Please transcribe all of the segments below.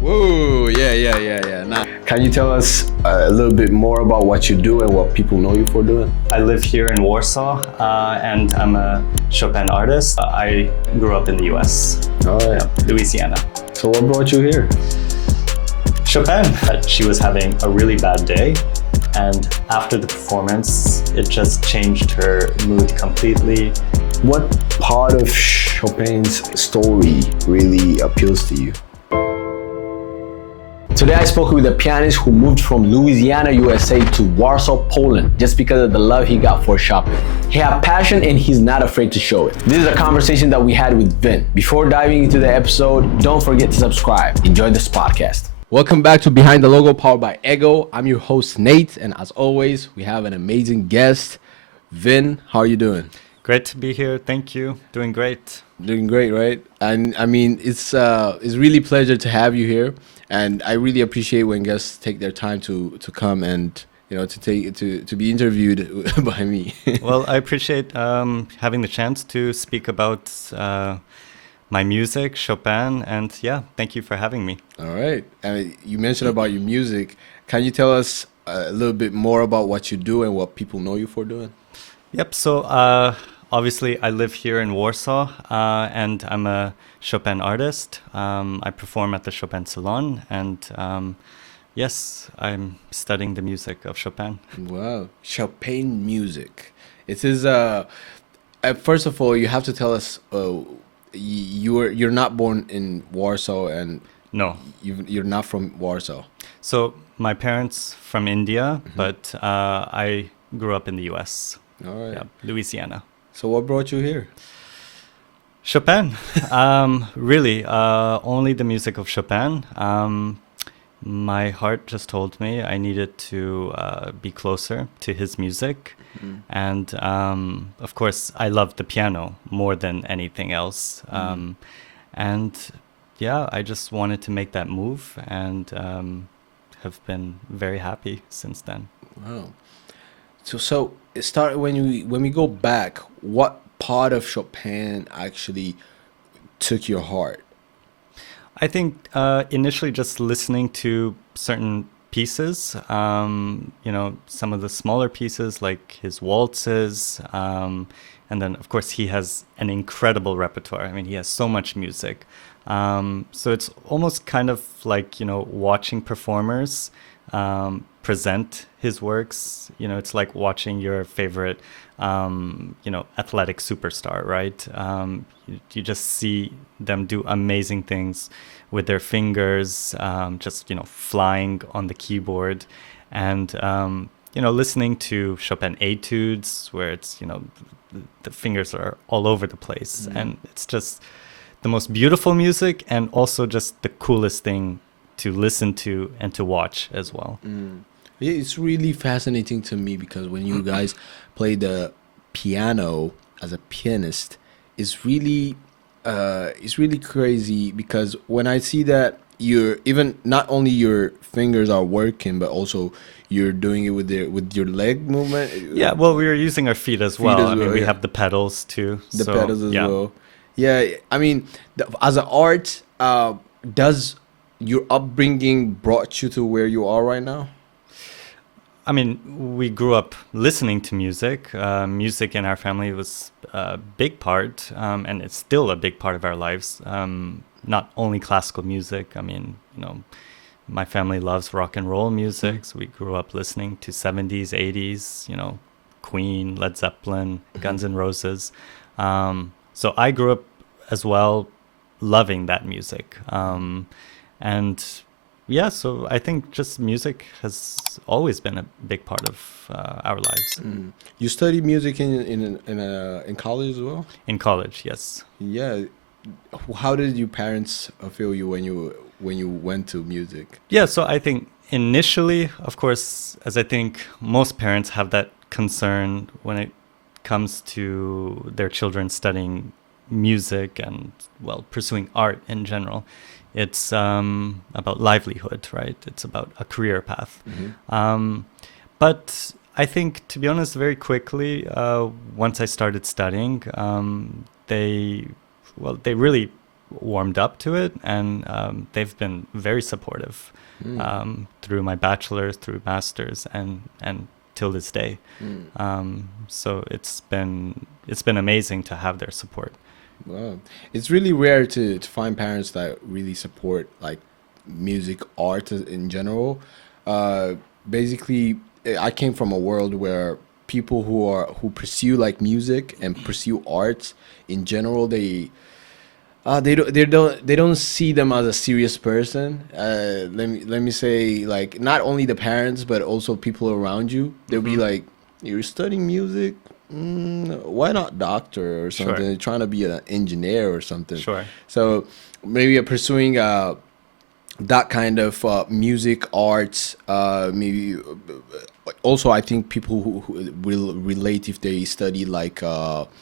Whoa, yeah. Nah. Can you tell us a little bit more about what you do and what people know you for doing? I live here in Warsaw, and I'm a Chopin artist. I grew up in the US, Oh yeah. Louisiana. So what brought you here? Chopin, she was having a really bad day, and after the performance, it just changed her mood completely. What part of Chopin's story really appeals to you? Today I spoke with a pianist who moved from Louisiana, USA to Warsaw, Poland, just because of the love he got for Chopin. He had passion and he's not afraid to show it. This is a conversation that we had with Vin. Before diving into the episode, don't forget to subscribe. Enjoy this podcast. Welcome back to Behind the Logo, powered by Ego. I'm your host, Nate, and as always, we have an amazing guest. Vin, how are you doing? Great to be here. Thank you. Doing great. Doing great, right? And I mean, it's really a pleasure to have you here, and I really appreciate when guests take their time to come and to be interviewed by me. Well, I appreciate having the chance to speak about my music, Chopin, and yeah, thank you for having me. All right. You mentioned about your music. Can you tell us a little bit more about what you do and what people know you for doing? Yep. So obviously, I live here in Warsaw, and I'm a Chopin artist. I perform at the Chopin Salon, and yes, I'm studying the music of Chopin. Wow, Chopin music. It is. First of all, you have to tell us. You're not born in Warsaw, and No. you're not from Warsaw. So my parents from India, but I grew up in the U.S. All right. Yeah, Louisiana. So what brought you here? Chopin, really, only the music of Chopin. My heart just told me I needed to be closer to his music. And of course, I love the piano more than anything else. And yeah, I just wanted to make that move, and have been very happy since then. Wow. So it started when we go back. What part of Chopin actually took your heart? I think initially just listening to certain pieces, some of the smaller pieces like his waltzes, and then of course he has an incredible repertoire. I mean, he has so much music. So it's almost kind of like, watching performers present his works. It's like watching your favorite, athletic superstar, right? You just see them do amazing things with their fingers, just, flying on the keyboard, and, listening to Chopin etudes where it's, the fingers are all over the place. And it's just the most beautiful music, and also just the coolest thing to listen to and to watch as well. Yeah, it's really fascinating to me because when you guys play the piano as a pianist, it's really crazy, because when I see that you're even not only your fingers are working, but also you're doing it with your leg movement. Yeah, well, we were using our feet as well. I mean, we yeah. have the pedals too. The so, pedals as yeah. well. Yeah, I mean, as an art, does your upbringing brought you to where you are right now? I mean, we grew up listening to music. Music in our family was a big part, and it's still a big part of our lives. Not only classical music. I mean, my family loves rock and roll music. So we grew up listening to 70s, 80s, Queen, Led Zeppelin, Guns N' Roses. So I grew up as well loving that music. And yeah, so I think just music has always been a big part of our lives. You studied music in college as well? In college, yes. Yeah. How did your parents feel you when you went to music? Yeah, so I think initially, of course, as I think most parents have that concern when it comes to their children studying music and, well, pursuing art in general. It's about livelihood, right? It's about a career path. But I think, to be honest, very quickly, once I started studying, they really warmed up to it, and they've been very supportive through my bachelor's, through master's, and till this day. So it's been amazing to have their support. Wow. It's really rare to find parents that really support like music, art in general. Basically, I came from a world where people who pursue like music and pursue arts in general, they don't see them as a serious person. Let me say, like, not only the parents but also people around you. They'll be like, "You're studying music. Why not doctor or something? Sure. You're trying to be an engineer or something." Sure. So maybe pursuing that kind of music, arts, maybe. Also, I think people who will relate if they study like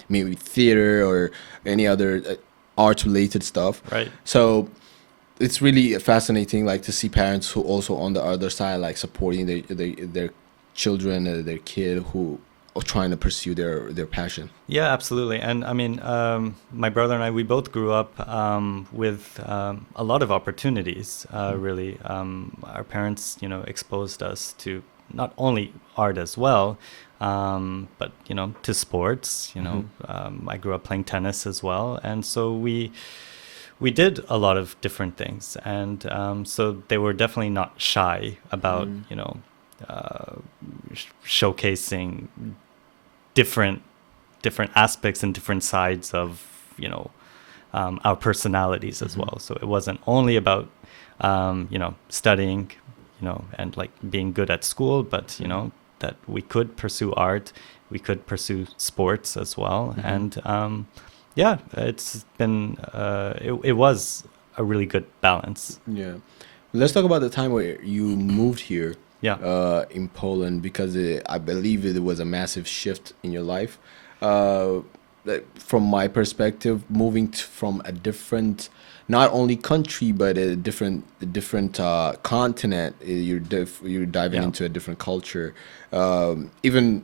maybe theater or any other arts related stuff. Right. So it's really fascinating, like, to see parents who also on the other side, like, supporting their children, their kid who are trying to pursue their passion. Yeah, absolutely. And I mean, my brother and I, we both grew up with a lot of opportunities, really. Our parents, exposed us to not only art as well, but, to sports. I grew up playing tennis as well. And so we did a lot of different things. And so they were definitely not shy about, showcasing different aspects and different sides of our personalities as well. So it wasn't only about studying and like being good at school, but that we could pursue art, we could pursue sports as well. And it's been it was a really good balance. Yeah, let's talk about the time where you moved here. Yeah. In Poland, because I believe it was a massive shift in your life. From my perspective, moving from a different, not only country but a different continent, you're diving into a different culture. Even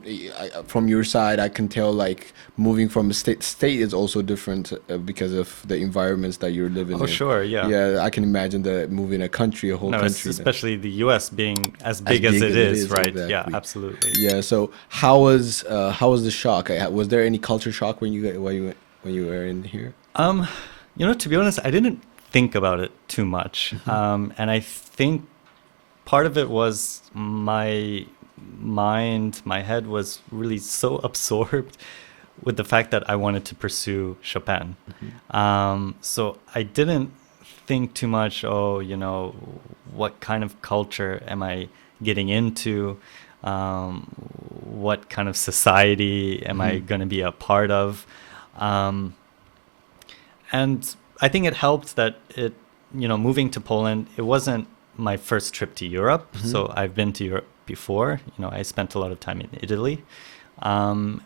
from your side, I can tell, like, moving from state is also different because of the environments that you're living in. Oh, sure, yeah. Yeah, I can imagine that moving a whole country. Especially the U.S. being as big as it is, right? Exactly. Yeah, absolutely. Yeah. So how was the shock? Was there any culture shock when you were in here? To be honest, I didn't think about it too much, and I think part of it was my head was really so absorbed with the fact that I wanted to pursue Chopin. So I didn't think too much, what kind of culture am I getting into? What kind of society am I going to be a part of? And I think it helped that moving to Poland, it wasn't my first trip to Europe. So I've been to Europe before. I spent a lot of time in Italy. And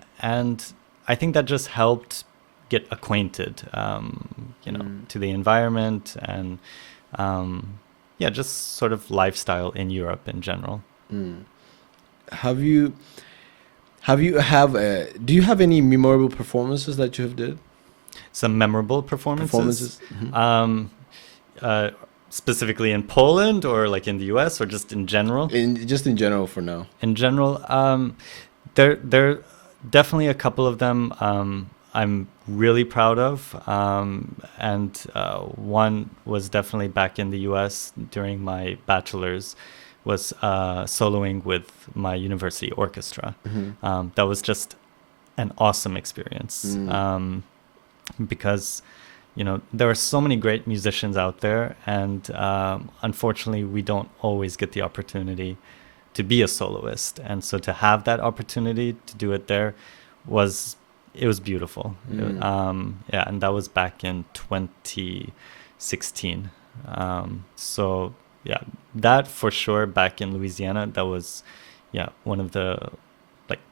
I think that just helped get acquainted, to the environment and, just sort of lifestyle in Europe in general. Do you have any memorable performances that you have did? Some memorable performances? Mm-hmm. Specifically in Poland or like in the US or just in general? Just in general for now. In general, there definitely a couple of them I'm really proud of. And one was definitely back in the US during my bachelor's, was soloing with my university orchestra. That was just an awesome experience. Because there are so many great musicians out there, and unfortunately we don't always get the opportunity to be a soloist, and so to have that opportunity to do it there was beautiful. And that was back in 2016. So yeah, that for sure, back in Louisiana, that was one of the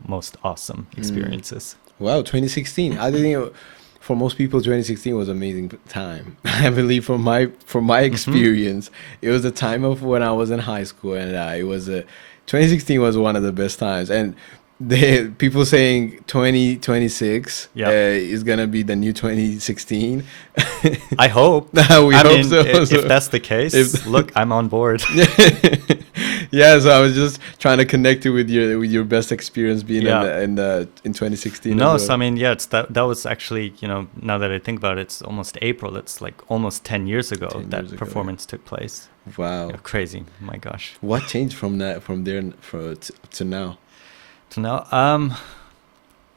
most awesome experiences. Wow, 2016. I think for most people, 2016 was an amazing time. I believe from my experience, it was the time of when I was in high school, and 2016 was one of the best times. And people saying 2026 Yeah. is gonna be the new 2016. I hope. We I hope mean, so. if that's the case, look, I'm on board. Yeah, so I was just trying to connect it with your best experience being Yeah. in 2016 No, as so I well. mean, yeah, it's that was actually, now that I think about it, it's almost April. It's like almost 10 years ago 10 that years ago, performance took place. Wow. Yeah, crazy. My gosh. What changed from there to now? So now,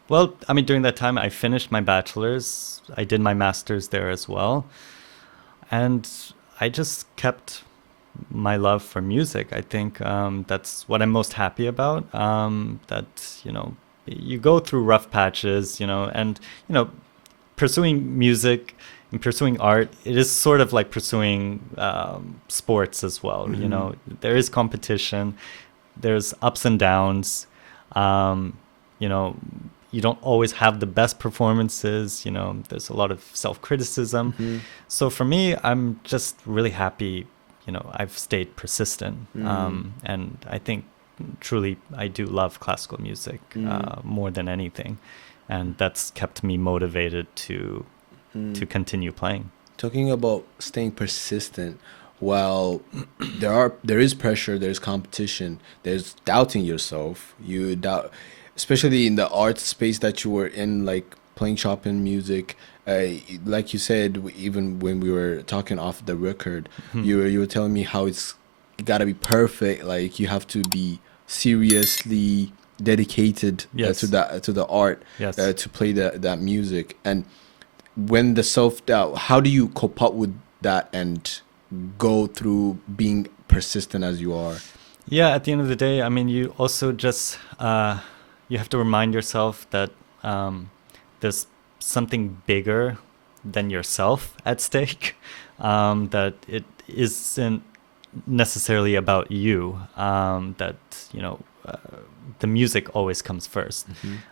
well, I mean, during that time, I finished my bachelor's. I did my master's there as well. And I just kept my love for music. I think that's what I'm most happy about. That, you go through rough patches, and, pursuing music and pursuing art, it is sort of like pursuing sports as well. There is competition, there's ups and downs. You know, you don't always have the best performances. There's a lot of self-criticism. So for me, I'm just really happy. I've stayed persistent, and I think truly I do love classical music more than anything, and that's kept me motivated to continue playing. Talking about staying persistent, while there is pressure, there's competition, there's doubting yourself. You doubt, especially in the art space that you were in, like playing Chopin music. Like you said, even when we were talking off the record, you were telling me how it's got to be perfect. Like you have to be seriously dedicated Yes. to the art, Yes. to play that music. And when the self-doubt, how do you cope up with that and go through being persistent as you are? Yeah, at the end of the day, I mean, you also just you have to remind yourself that there's something bigger than yourself at stake. That it isn't necessarily about you. That the music always comes first.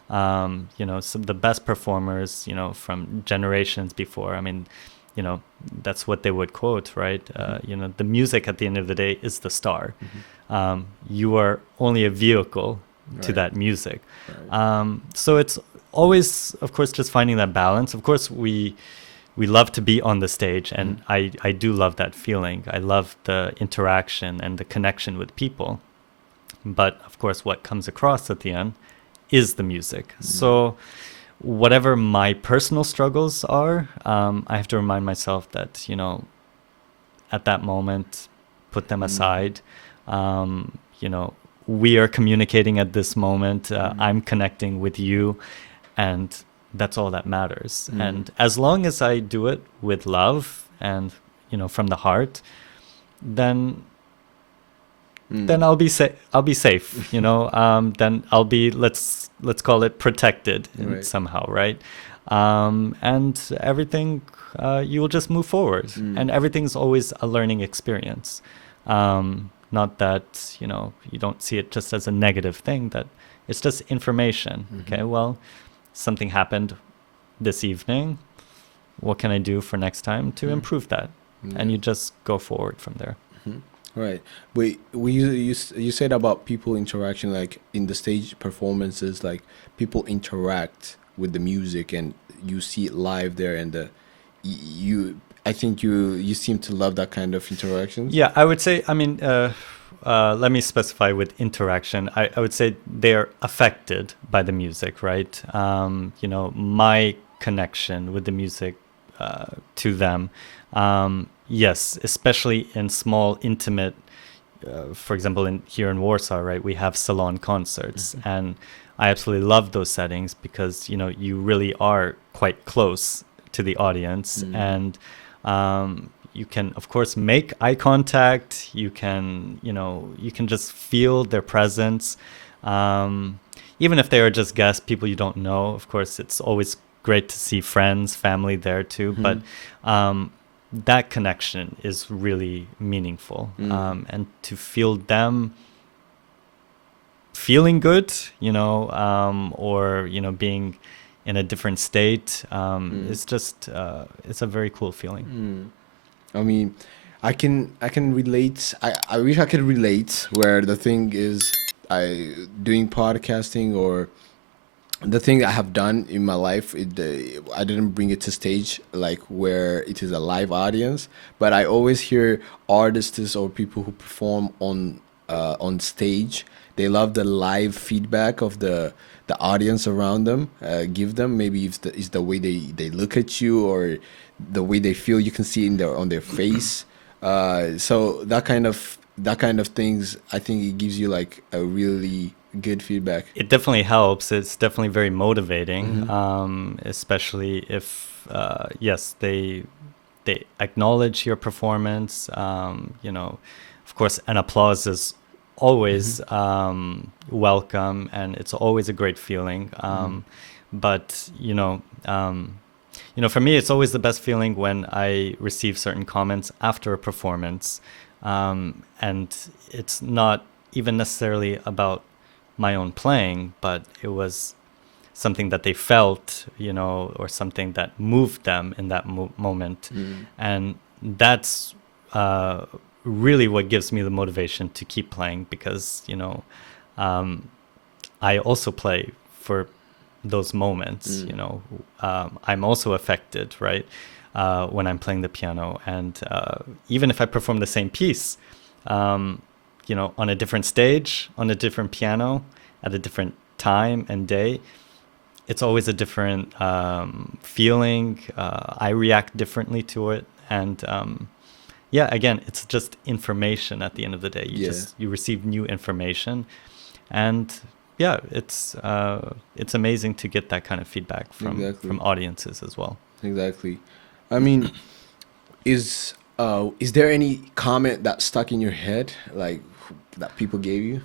So the best performers, from generations before, I mean, that's what they would quote, right? The music at the end of the day is the star. You are only a vehicle to that music. So it's always, of course, just finding that balance. Of course, we love to be on the stage, and I do love that feeling. I love the interaction and the connection with people. But of course, what comes across at the end is the music. So whatever my personal struggles are, I have to remind myself that, at that moment, put them aside. We are communicating at this moment. I'm connecting with you, and that's all that matters. And as long as I do it with love and, from the heart, then I'll be safe. Then I'll be, let's call it protected somehow, right? And everything, you will just move forward, and everything's always a learning experience. Not that, you don't see it just as a negative thing, that it's just information. Okay, well, something happened this evening. What can I do for next time to improve that? And you just go forward from there. Right. You said about people interaction, like in the stage performances, like people interact with the music and you see it live there, and I think you seem to love that kind of interactions. Yeah, I would say, I mean, let me specify with interaction. I would say they're affected by the music, right? My connection with the music to them. Yes, especially in small, intimate, for example, here in Warsaw, right, we have salon concerts, and I absolutely love those settings because, you really are quite close to the audience, and you can, of course, make eye contact. You can just feel their presence. Even if they are just guests, people you don't know, of course, it's always great to see friends, family there too, but that connection is really meaningful. And to feel them feeling good, or, being in a different state, it's just, it's a very cool feeling. I mean, I can relate. I wish I could relate, where the thing is, I doing podcasting or the thing I have done in my life, I didn't bring it to stage like where it is a live audience, but I always hear artists or people who perform on stage. They love the live feedback of the audience around them. Give them maybe if it's the way they look at you or the way they feel. You can see in their on their face. So that kind of things, I think it gives you like a really good feedback. It definitely helps. It's definitely very motivating, especially if yes, they acknowledge your performance. Of course, an applause is always welcome, and it's always a great feeling. But for me, it's always the best feeling when I receive certain comments after a performance, and it's not even necessarily about my own playing, but it was something that they felt, or something that moved them in that moment. And that's really what gives me the motivation to keep playing, because, I also play for those moments, I'm also affected, right? When I'm playing the piano. And even if I perform the same piece, on a different stage, on a different piano, at a different time and day, it's always a different feeling. I react differently to it. And again, it's just information at the end of the day. You receive new information. And it's amazing to get that kind of feedback from audiences as well. Exactly. I mean, is there any comment that stuck in your head, like that people gave you?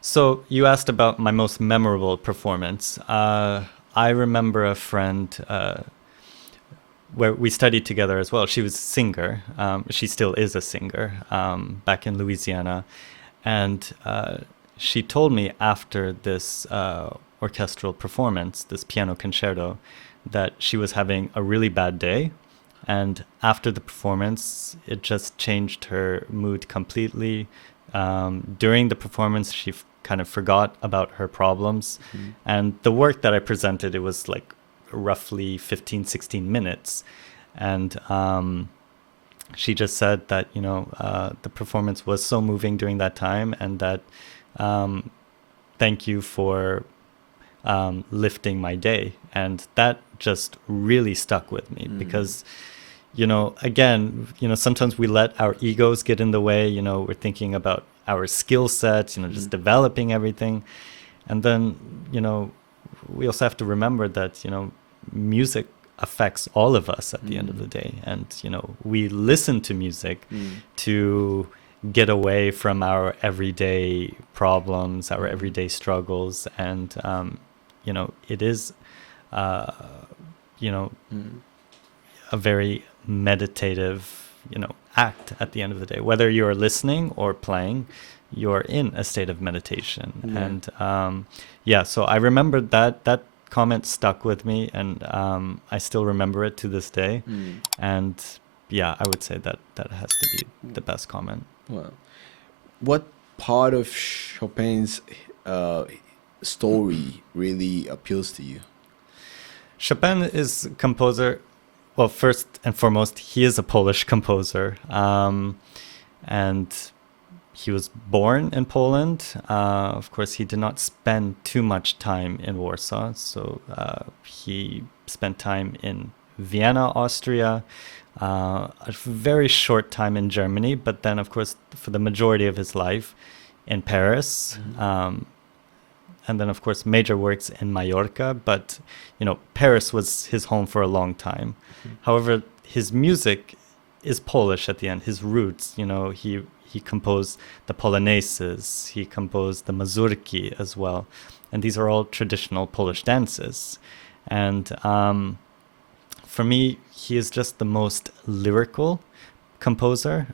So you asked about my most memorable performance. I remember a friend where we studied together as well. She was a singer. She still is a singer back in Louisiana. And she told me after this orchestral performance, this piano concerto, that she was having a really bad day. And after the performance, it just changed her mood completely. During the performance, she kind of forgot about her problems. And the work that I presented, it was like roughly 15, 16 minutes. And she just said that, the performance was so moving during that time, and that thank you for lifting my day. And that just really stuck with me because, again, sometimes we let our egos get in the way. We're thinking about our skill sets, just developing everything. And then, we also have to remember that, music affects all of us at the end of the day. And, we listen to music to get away from our everyday problems, our everyday struggles. And, it is, a very meditative, act at the end of the day. Whether you're listening or playing, you're in a state of meditation. And so I remember that comment stuck with me, and I still remember it to this day. And I would say that has to be the best comment. Wow. What part of Chopin's story really appeals to you? Chopin is a composer. Well, first and foremost, he is a Polish composer, and he was born in Poland. Of course, he did not spend too much time in Warsaw, so he spent time in Vienna, Austria, a very short time in Germany, but then, of course, for the majority of his life in Paris. And then, of course, major works in Mallorca. But, Paris was his home for a long time. However, his music is Polish at the end. His roots, he composed the polonaises. He composed the mazurki as well. And these are all traditional Polish dances. And for me, he is just the most lyrical composer.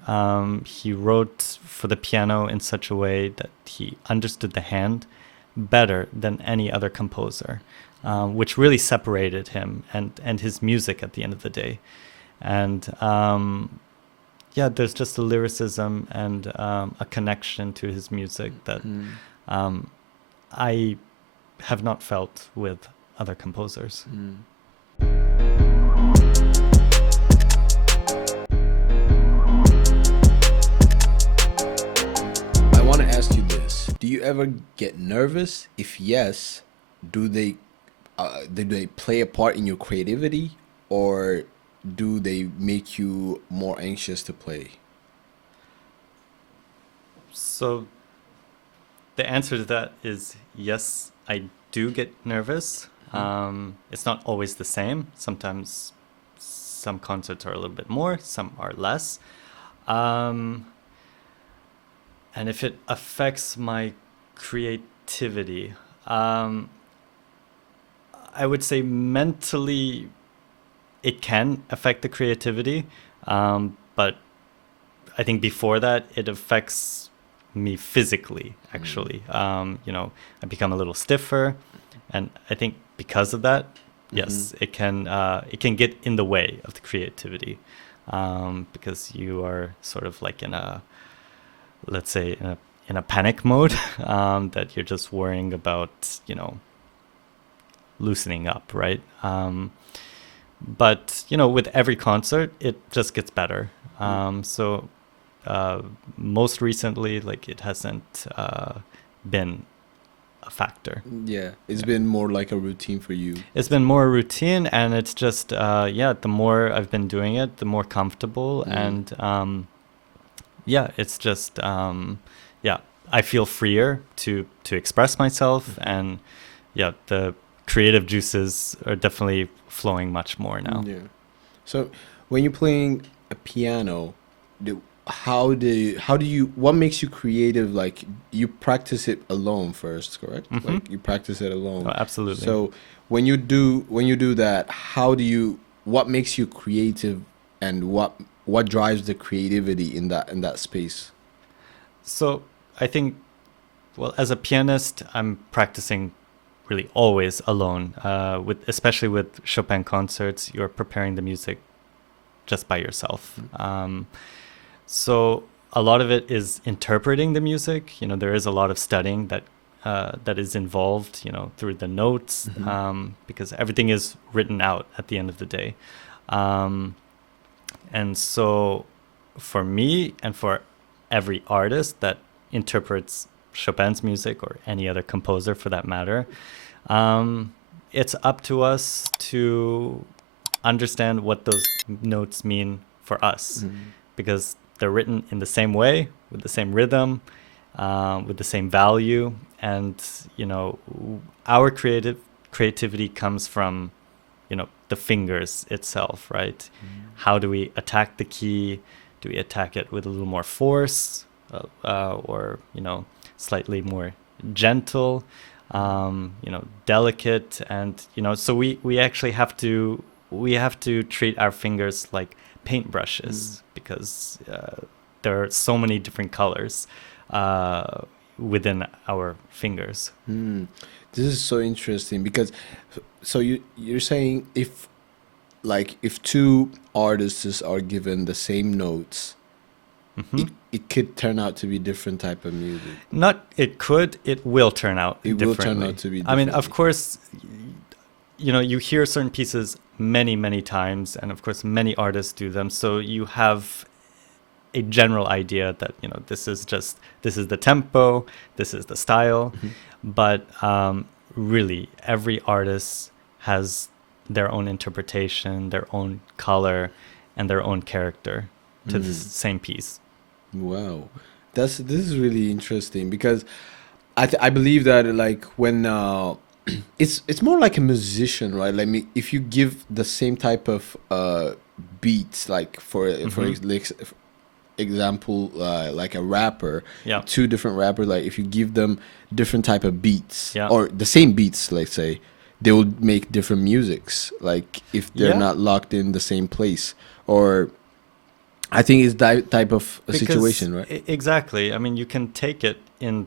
He wrote for the piano in such a way that he understood the hand better than any other composer, which really separated him and his music at the end of the day. And yeah, there's just a lyricism and a connection to his music that I have not felt with other composers. I want to ask you this: do you ever get nervous? If yes, do they play a part in your creativity, or do they make you more anxious to play? So the answer to that is yes, I do get nervous. It's not always the same. Sometimes some concerts are a little bit more, some are less. And if it affects my creativity, I would say mentally it can affect the creativity. But I think before that, it affects me physically, actually. You know, I become a little stiffer. And I think because of that, yes, it can get in the way of the creativity, because you are sort of like in a, let's say, in a panic mode, that you're just worrying about, you know, loosening up, right? But you know, with every concert, it just gets better. So most recently, like, it hasn't been a factor. Yeah, it's been more like a routine for you. It's been more routine, and it's just the more I've been doing it, the more comfortable, and it's just I feel freer to express myself, and the creative juices are definitely flowing much more now. Yeah. So when you're playing a piano, what makes you creative? Like, you practice it alone first, correct? Like, you practice it alone. Oh, absolutely. So when you do that, what makes you creative, and what drives the creativity in that space? So I think, well, as a pianist, I'm practicing really always alone. Especially with Chopin concerts, you're preparing the music just by yourself. So a lot of it is interpreting the music. You know, there is a lot of studying that is involved, you know, through the notes, because everything is written out at the end of the day. And so for me, and for every artist that interprets Chopin's music, or any other composer for that matter, it's up to us to understand what those notes mean for us, because they're written in the same way, with the same rhythm, with the same value. And, you know, our creativity comes from, you know, the fingers itself, right? How do we attack the key? Do we attack it with a little more force, or, you know, slightly more gentle, you know, delicate? And, you know, so we actually have to treat our fingers like paintbrushes, because there are so many different colors within our fingers. This is so interesting, because so you're saying if two artists are given the same notes, it could turn out to be different type of music. It will turn out differently. Will turn out to be different. I mean, of course, you know, you hear certain pieces many, many times, and of course many artists do them, so you have a general idea that, you know, this is the tempo, this is the style. But really, every artist has their own interpretation, their own color, and their own character to the same piece. Wow, this is really interesting, because I believe that, like, when it's more like a musician, right? Like, if you give the same type of beats, like for example, like a rapper, two different rappers, like, if you give them different type of beats, or the same beats, let's say, they will make different musics, like, if they're not locked in the same place. Or I think it's that type of a situation, right? Exactly. I mean, you can take it in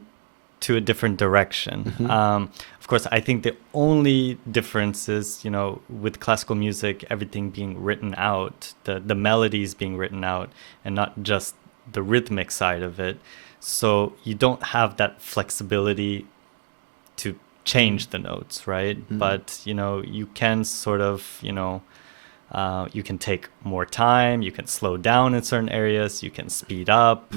to a different direction. Of course, I think the only difference is, you know, with classical music, everything being written out, the melodies being written out, and not just the rhythmic side of it. So you don't have that flexibility to change the notes, right? But, you know, you can sort of, you know, you can take more time, you can slow down in certain areas, you can speed up,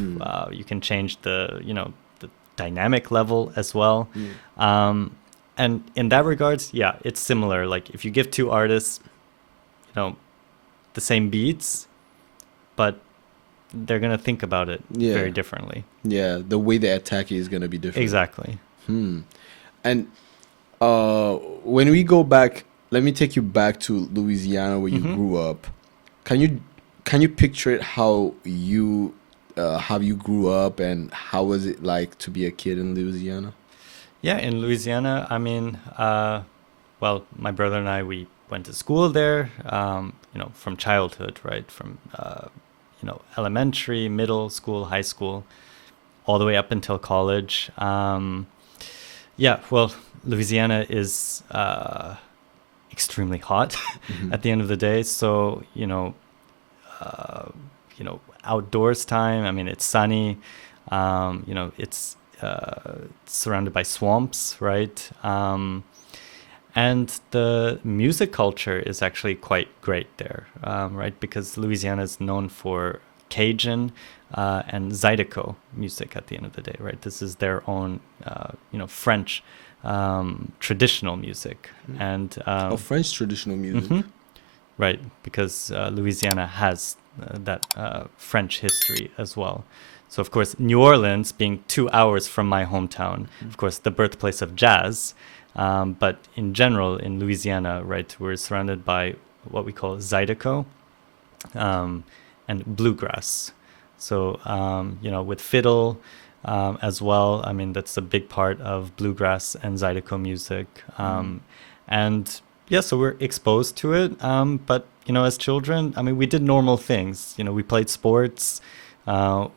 you can change the, you know, the dynamic level as well. And in that regards, yeah, it's similar. Like if you give two artists, you know, the same beats, but they're going to think about it very differently. Yeah, the way they attack it is going to be different. Exactly. And when we go back, let me take you back to Louisiana where you grew up. Can you picture it how you grew up, and how was it like to be a kid in Louisiana? Yeah, in Louisiana, I mean, well, my brother and I, we went to school there, you know, from childhood, right? From, you know, elementary, middle school, high school, all the way up until college. Yeah, well, Louisiana is extremely hot at the end of the day. So, you know, outdoors time, I mean, it's sunny, you know, it's surrounded by swamps, right? And the music culture is actually quite great there, right? Because Louisiana is known for Cajun and Zydeco music at the end of the day, right? This is their own, you know, French traditional music. And French traditional music. right, because Louisiana has that French history as well. So, of course, New Orleans being 2 hours from my hometown, of course, the birthplace of jazz. But in general, in Louisiana, right, we're surrounded by what we call Zydeco and bluegrass. So, you know, with fiddle as well, I mean, that's a big part of bluegrass and Zydeco music. And yeah, so we're exposed to it. But, you know, as children, I mean, we did normal things. You know, we played sports.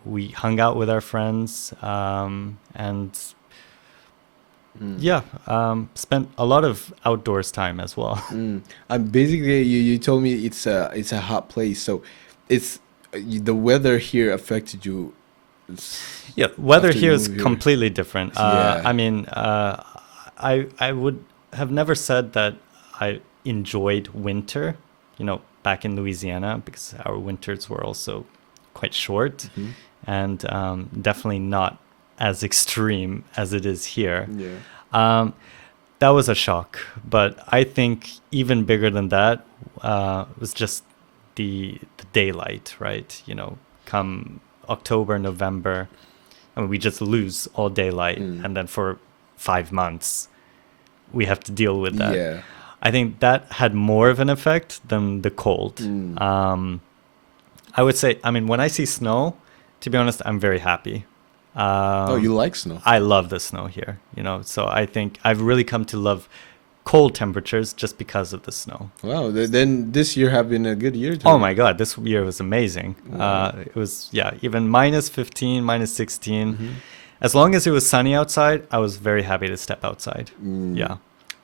We hung out with our friends, and spent a lot of outdoors time as well. And basically, you told me it's a hot place, so it's the weather here affected you. Yeah, weather after you here is moved here. completely different. Yeah. I mean, I would have never said that I enjoyed winter, you know, back in Louisiana, because our winters were also quite short and definitely not as extreme as it is here. Yeah. That was a shock, but I think even bigger than that was just the daylight, right? You know, come October, November, I mean, we just lose all daylight, and then for 5 months we have to deal with that. Yeah. I think that had more of an effect than the cold. I would say, I mean, when I see snow, to be honest, I'm very happy. Oh, you like snow? I love the snow here, you know, so I think I've really come to love cold temperatures just because of the snow. Wow. Then this year have been a good year. Oh my God, this year was amazing. It was, yeah, even -15, -16. As long as it was sunny outside, I was very happy to step outside. Yeah.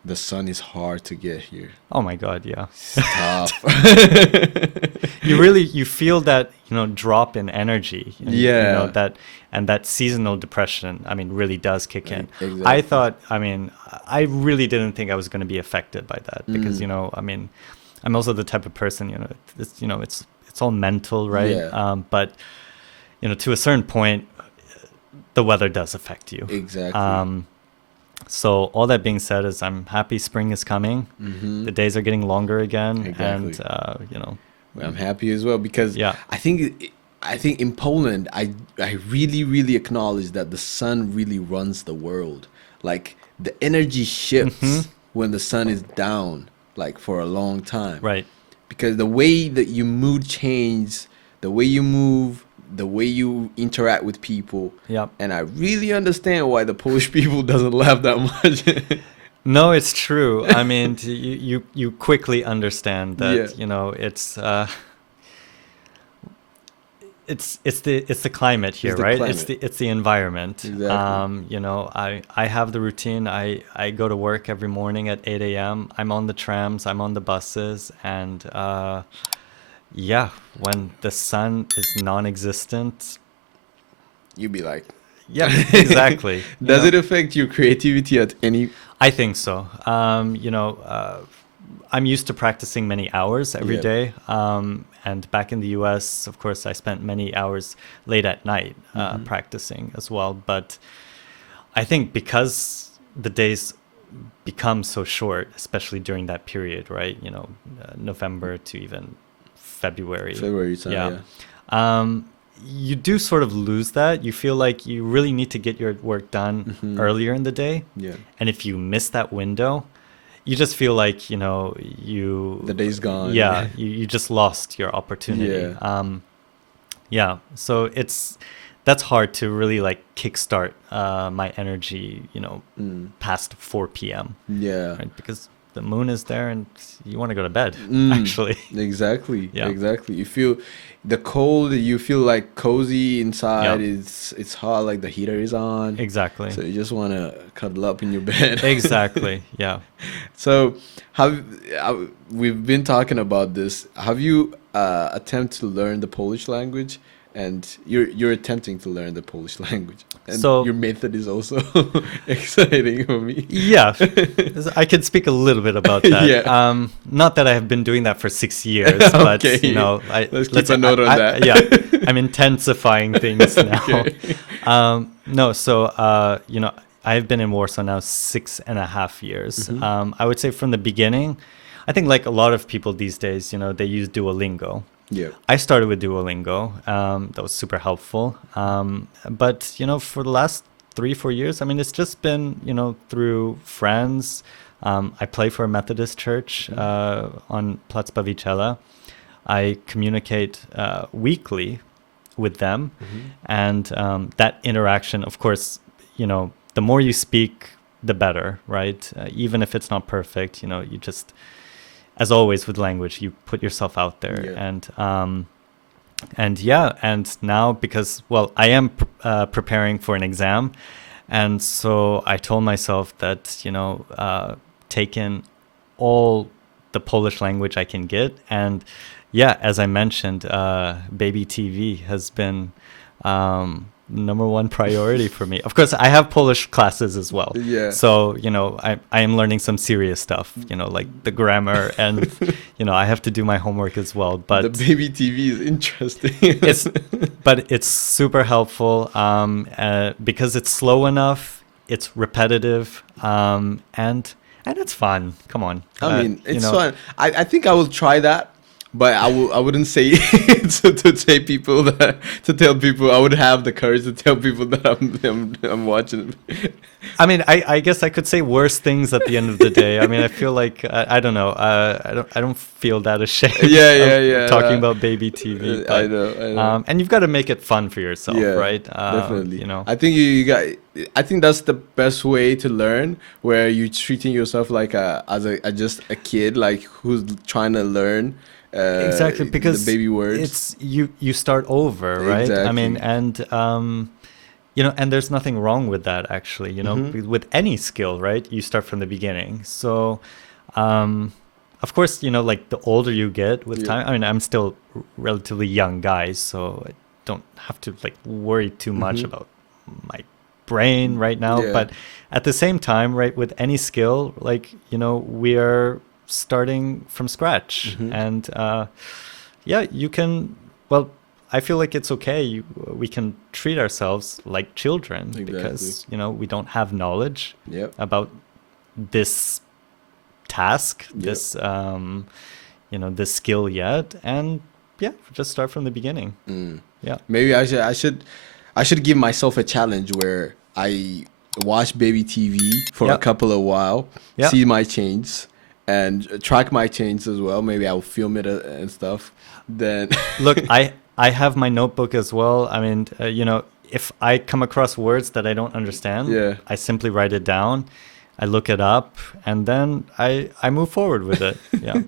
The sun is hard to get here. Oh my God, yeah. It's tough. You feel that, you know, drop in energy. And, Yeah. You know, that seasonal depression, I mean, really does kick in. Exactly. I thought, I mean, I really didn't think I was going to be affected by that because, you know, I mean, I'm also the type of person, you know, it's all mental, right? Yeah. But, you know, to a certain point, the weather does affect you. Exactly. So all that being said is I'm happy spring is coming. The days are getting longer again. Exactly. And, you know. I'm happy as well because Yeah. I think in Poland, I really, really acknowledge that the sun really runs the world. Like the energy shifts when the sun is down, like for a long time. Right. Because the way that your mood changes, the way you move, the way you interact with people. Yep. And I really understand why the Polish people doesn't laugh that much. No, it's true. I mean, you quickly understand that, Yeah. you know, it's the climate here, the right? climate. It's the environment. Exactly. You know, I have the routine. I go to work every morning at 8 a.m. I'm on the trams, I'm on the buses, and yeah, when the sun is non-existent, You'd be like, yeah, exactly. You does know, it affect your creativity at any? I think so. You know, I'm used to practicing many hours every Yeah. day. And back in the US, of course, I spent many hours late at night practicing as well. But I think because the days become so short, especially during that period, right? You know, November to even February. February time, Yeah. yeah. You do sort of lose that. You feel like you really need to get your work done earlier in the day. Yeah. And if you miss that window, you just feel like, you know, The day's gone. yeah, you just lost your opportunity. Yeah. Yeah. So that's hard to really like kickstart my energy, you know, past 4 p.m. Yeah. Right? Because the moon is there and you want to go to bed, Mm. actually. Exactly. Yeah. Exactly. You feel the cold, you feel like cozy inside. Yeah. It's hot, like the heater is on. Exactly. So you just want to cuddle up in your bed. Exactly. Yeah. So we've been talking about this. Have you attempted to learn the Polish language? And you're attempting to learn the Polish language. And So- your method is also exciting for me. Yeah, I could speak a little bit about that. Yeah. Not that I have been doing that for 6 years, but Okay. you know, Let's keep a note on that. Yeah, I'm intensifying things now. Okay. No, so you know, I've been in Warsaw now 6.5 years. I would say from the beginning, I think like a lot of people these days, you know, they use Duolingo. Yeah. I started with Duolingo. That was super helpful. But, you know, for the last 3-4 years, I mean, it's just been, you know, through friends. I play for a Methodist church on Plac Bavicella. I communicate weekly with them. And that interaction, of course, you know, the more you speak, the better, right? Even if it's not perfect, you know, you just... As always with language, you put yourself out there, Yeah. and yeah, and now because I am preparing for an exam, and so I told myself that, you know, take in all the Polish language I can get, and yeah, as I mentioned, baby TV has been number one priority for me. Of course, I have Polish classes as well. Yeah. So, you know, I am learning some serious stuff, you know, like the grammar and, you know, I have to do my homework as well. But the baby TV is interesting. it's super helpful because it's slow enough, it's repetitive, and it's fun. Come on. I mean, you it's know, fun. I think I will try that, but I wouldn't say to say people that to tell people. I would have the courage to tell people that I'm watching it. I mean, I guess I could say worse things at the end of the day. I mean, I feel like I don't know. I don't feel that ashamed. Yeah. Talking about baby TV. I know. And you've got to make it fun for yourself, Yeah, right? definitely. You know. I think you got. I think that's the best way to learn, where you're treating yourself like just a kid, like who's trying to learn. Exactly, because the baby words. it's you start over, right? I mean, Exactly. and you know, and there's nothing wrong with that, actually. You know, with any skill, right? You start from the beginning. So, of course, you know, like the older you get with time. I mean, I'm still a relatively young guy, so I don't have to like worry too much about my brain right now. Yeah. But at the same time, right, with any skill, like, you know, we are starting from scratch, and yeah, you can, well, I feel like it's okay, we can treat ourselves like children, because, you know, we don't have knowledge Yep. about this task, Yep. this you know, this skill yet, and yeah, just start from the beginning. Yeah. Maybe I should give myself a challenge where I watch baby TV for a couple of while, see my change, and track my change as well. Maybe I'll film it and stuff. Then Look, I have my notebook as well. I mean, you know, if I come across words that I don't understand, Yeah. I simply write it down. I look it up, and then I move forward with it. Yeah.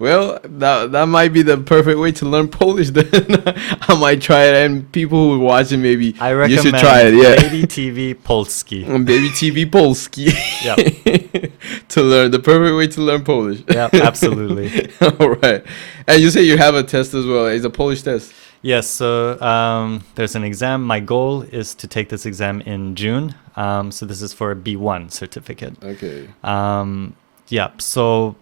Well, that might be the perfect way to learn Polish then. I might try it, and people who are watching, maybe I you recommend should try it. Yeah. Baby TV Polski. Baby TV Polski. Yeah. To learn the perfect way to learn Polish. Yeah, absolutely. All right. And you say you have a test as well. It's a Polish test. Yes, so there's an exam. My goal is to take this exam in June. So this is for a B1 certificate. Okay. Yeah, so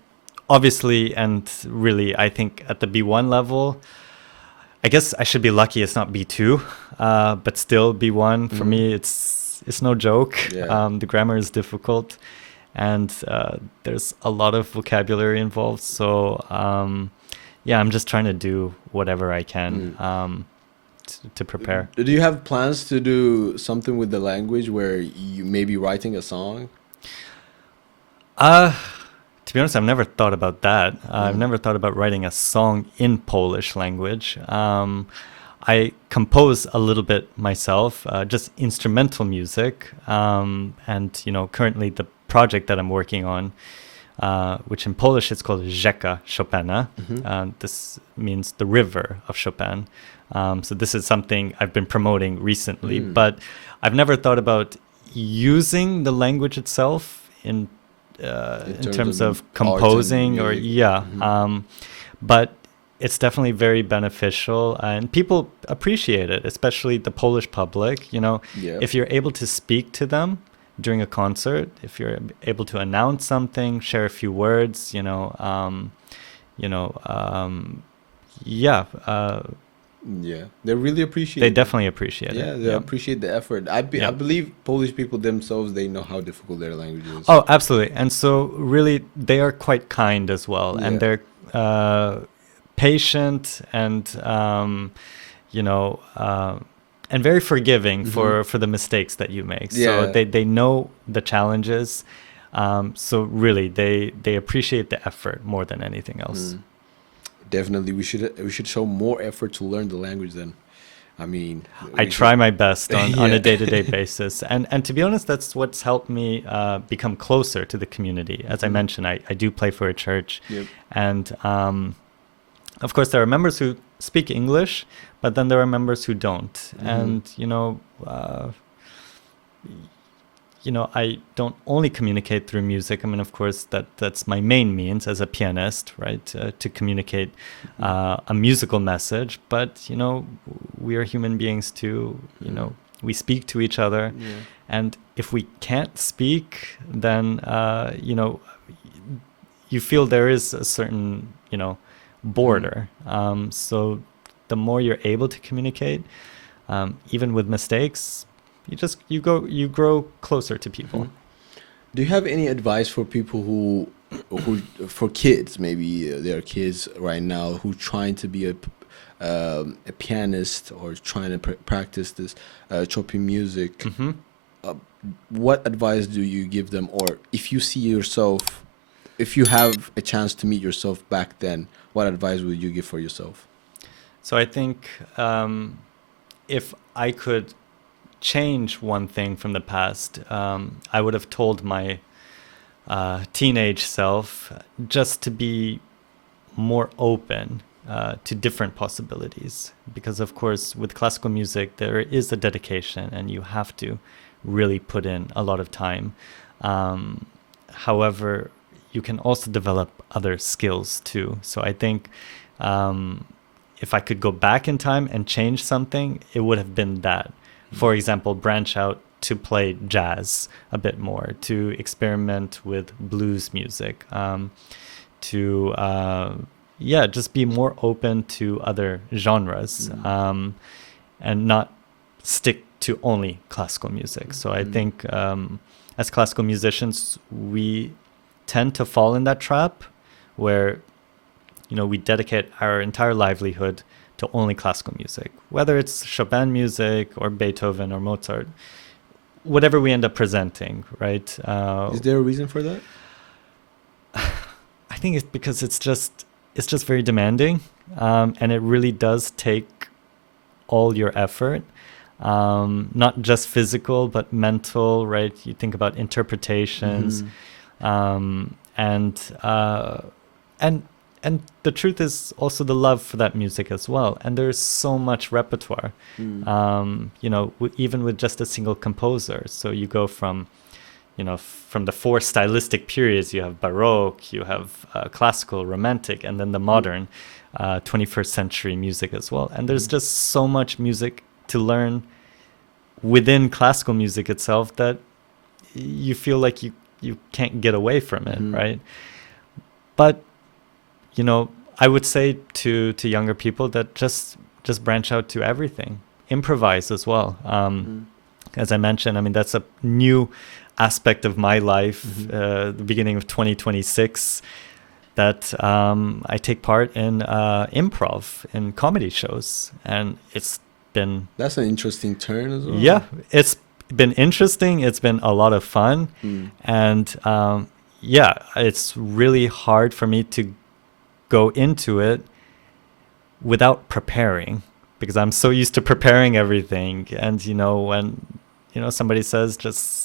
obviously, and really, I think at the B1 level, I guess I should be lucky it's not B2, but still B1, for me, it's no joke. Yeah. The grammar is difficult, and there's a lot of vocabulary involved. So yeah, I'm just trying to do whatever I can to prepare. Do you have plans to do something with the language where you may be writing a song? To be honest, I've never thought about that. I've never thought about writing a song in Polish language. I compose a little bit myself, just instrumental music. And, you know, currently the project that I'm working on, which in Polish it's called Rzeka Chopina. This means the river of Chopin. So this is something I've been promoting recently, but I've never thought about using the language itself in terms of composing or but it's definitely very beneficial, and people appreciate it, especially the Polish public. You know, if you're able to speak to them during a concert, if you're able to announce something, share a few words, Yeah, they really appreciate they it. definitely appreciate it. Yeah, they appreciate the effort. I believe Polish people themselves, they know how difficult their language is. Oh, absolutely. And so really they are quite kind as well, and they're patient and and very forgiving for the mistakes that you make. So they know the challenges. So really they appreciate the effort more than anything else. Definitely, we should show more effort to learn the language then. I mean, I try my best on a day-to-day basis. And to be honest, that's what's helped me become closer to the community. As I mentioned, I do play for a church. And of course, there are members who speak English, but then there are members who don't. And, I don't only communicate through music. I mean, of course, that's my main means as a pianist, right? To communicate a musical message. But, we are human beings too. We speak to each other. And if we can't speak, then, you feel there is a certain, border. So the more you're able to communicate, even with mistakes, you grow closer to people. Do you have any advice for people who for kids, maybe there are kids right now who trying to be a pianist or trying to practice this Chopin music? What advice do you give them? Or if you see yourself, if you have a chance to meet yourself back then, what advice would you give for yourself? So I think if I could change one thing from the past, I would have told my teenage self just to be more open to different possibilities. Because of course, with classical music, there is a dedication and you have to really put in a lot of time. However, you can also develop other skills too. So I think if I could go back in time and change something, it would have been that. For example, branch out to play jazz a bit more, to experiment with blues music, to just be more open to other genres, and not stick to only classical music. So I think as classical musicians, we tend to fall in that trap where we dedicate our entire livelihood to only classical music, whether it's Chopin music or Beethoven or Mozart, whatever we end up presenting, right? Is there a reason for that? I think it's because it's just very demanding, and it really does take all your effort. not just physical but mental, right? You think about interpretations, and the truth is also the love for that music as well. And there's so much repertoire, even with just a single composer. So you go from the four stylistic periods. You have Baroque, you have classical, romantic, and then the modern 21st century music as well. And there's just so much music to learn within classical music itself that you feel like you can't get away from it, right? But I would say to younger people that just branch out to everything, improvise as well. As I mentioned, I mean, that's a new aspect of my life, the beginning of 2026, that I take part in improv in comedy shows, and it's been... That's an interesting turn as well. Yeah, it's been interesting. It's been a lot of fun, and it's really hard for me to go into it without preparing, because I'm so used to preparing everything. And when somebody says just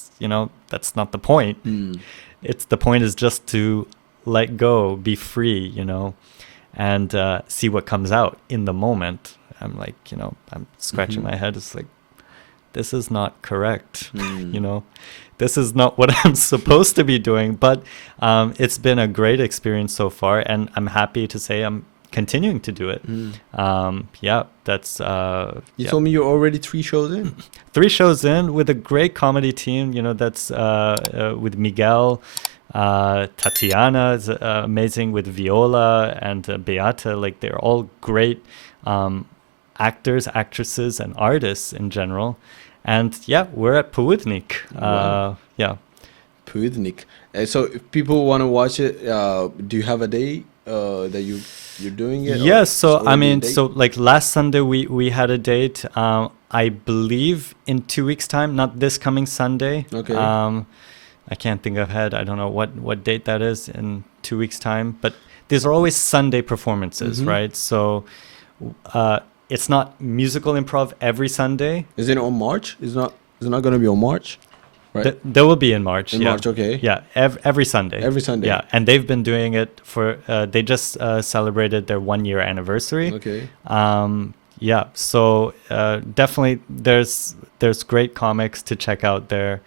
that's not the point. It's the point is just to let go, be free, and see what comes out in the moment. I'm like, I'm scratching my head. It's like, this is not correct. This is not what I'm supposed to be doing. But it's been a great experience so far, and I'm happy to say I'm continuing to do it. That's you told me you're already 3 shows in. 3 shows in with a great comedy team. That's with Miguel, Tatiana is amazing, with Viola and Beata. Like, they're all great actors, actresses, and artists in general. And we're at Pryderyk. Wow. Pryderyk. So if people want to watch it, do you have a day that you're doing it? Yes. So I mean, so like last Sunday we had a date. I believe in 2 weeks' time, not this coming Sunday. Okay. I can't think ahead. I don't know what date that is in 2 weeks' time. But these are always Sunday performances, right? So it's not musical improv every Sunday. Is it on March? Is it not going to be on March? Right. There will be in March. In March, okay. Yeah, every Sunday. Every Sunday. Yeah, and they've been doing it for. They just celebrated their 1-year anniversary. Okay. So definitely there's great comics to check out there,